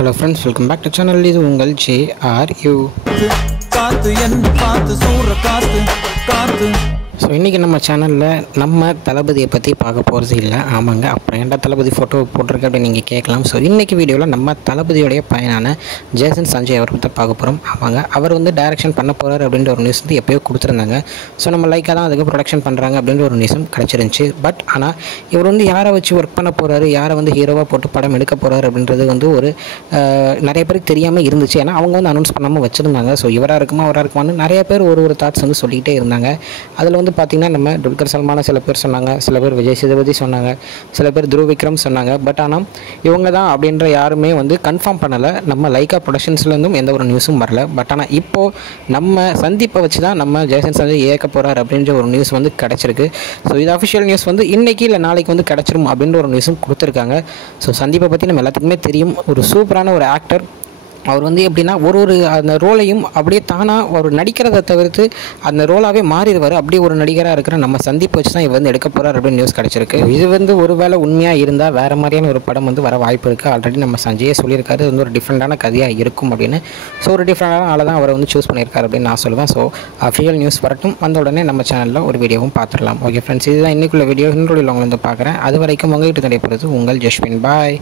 Hello friends, welcome back to channel. This is Ungal JRU. So இன்றைக்கி நம்ம சேனலில் நம்ம தளபதியை பற்றி பார்க்க போகிறது இல்லை. ஆமாங்க, அப்புறம் ஏன்டா தளபதி ஃபோட்டோ போட்டிருக்கு அப்படின்னு நீங்கள் கேட்கலாம். ஸோ இன்றைக்கி வீடியோவில் நம்ம தளபதியோடைய பையனான ஜேசன் சஞ்சய் அவர் பற்றி பார்க்க போகிறோம். ஆமாங்க, அவர் வந்து டைரக்ஷன் பண்ண போகிறார் அப்படின்ற ஒரு நியூஸ் வந்து எப்போயோ கொடுத்துருந்தாங்க. ஸோ நம்ம லைக்காக தான் அதுக்கு ப்ரொடக்ஷன் பண்ணுறாங்க அப்படின்ற ஒரு நியூஸும் கிடச்சிருந்துச்சு. பட் ஆனால் இவர் வந்து யாரை வச்சு ஒர்க் பண்ண போகிறாரு, யாரை வந்து ஹீரோவாக போட்டு படம் எடுக்க போகிறாரு அப்படின்றது வந்து ஒரு நிறைய பேருக்கு தெரியாமல் இருந்துச்சு. ஏன்னா அவங்க வந்து அனௌன்ஸ் பண்ணாமல் வச்சுருந்தாங்க. ஸோ இவராக இருக்குமான்னு நிறைய பேர் ஒரு தாட்ஸ் வந்து சொல்லிக்கிட்டே இருந்தாங்க. அதில் வந்து பார்த்திங்கன்னா நம்ம துல்கர் சல்மான சில பேர் சொன்னாங்க, சில பேர் விஜய் சேதுபதி சொன்னாங்க, சில பேர் துருவ் விக்ரம் சொன்னாங்க. பட் ஆனால் இவங்க தான் அப்படின்ற யாருமே வந்து கன்ஃபார்ம் பண்ணலை. நம்ம லைக்கா ப்ரொடக்ஷன்ஸ்லேருந்தும் எந்த ஒரு நியூஸும் வரல. பட் ஆனால் இப்போது நம்ம சந்திப்பை வச்சு தான் நம்ம ஜேசன் சஞ்சய் இயக்க போகிறார் அப்படின்ற ஒரு நியூஸ் வந்து கிடச்சிருக்கு. ஸோ இது அஃபிஷியல் நியூஸ் வந்து இன்றைக்கி இல்லை நாளைக்கு வந்து கிடச்சிரும் அப்படின்ற ஒரு நியூஸும் கொடுத்துருக்காங்க. ஸோ சந்தீப்பை பற்றி நம்ம எல்லாத்துக்குமே தெரியும். ஒரு சூப்பரான ஒரு ஆக்டர். அவர் வந்து எப்படின்னா ஒரு அந்த ரோலையும் அப்படியே தானாக ஒரு நடிக்கிறதை தவிர்த்து அந்த ரோலாகவே மாறிடுவார். அப்படியே ஒரு நடிகராக இருக்கிற நம்ம சந்திப்பு வச்சு தான் இவர் வந்து எடுக்க போகிறார் அப்படின்னு நியூஸ் கிடச்சிருக்கு. இது வந்து ஒரு வேளை உண்மையாக இருந்தால் வேறு மாதிரியான ஒரு படம் வந்து வர வாய்ப்பு இருக்குது. ஆல்ரெடி நம்ம சஞ்சயே சொல்லியிருக்காரு, இது வந்து ஒரு டிஃப்ரெண்ட்டான கதையாக இருக்கும் அப்படின்னு. ஸோ ஒரு டிஃப்ரெண்டான ஆளை தான் அவரை வந்து சூஸ் பண்ணியிருக்காரு அப்படின்னு நான் சொல்லுவேன். ஸோ அஃபிஷியல் நியூஸ் வரட்டும், வந்த உடனே நம்ம சேனலில் ஒரு வீடியோவும் பார்த்துடலாம். ஓகே ஃப்ரெண்ட்ஸ், இதுதான் இன்றைக்குள்ள வீடியோ. இன்னொரு உங்களை வந்து பார்க்குறேன். அது வரைக்கும் உங்கள்கிட்ட கிடைப்பது உங்கள் ஜஸ்வின். பாய்.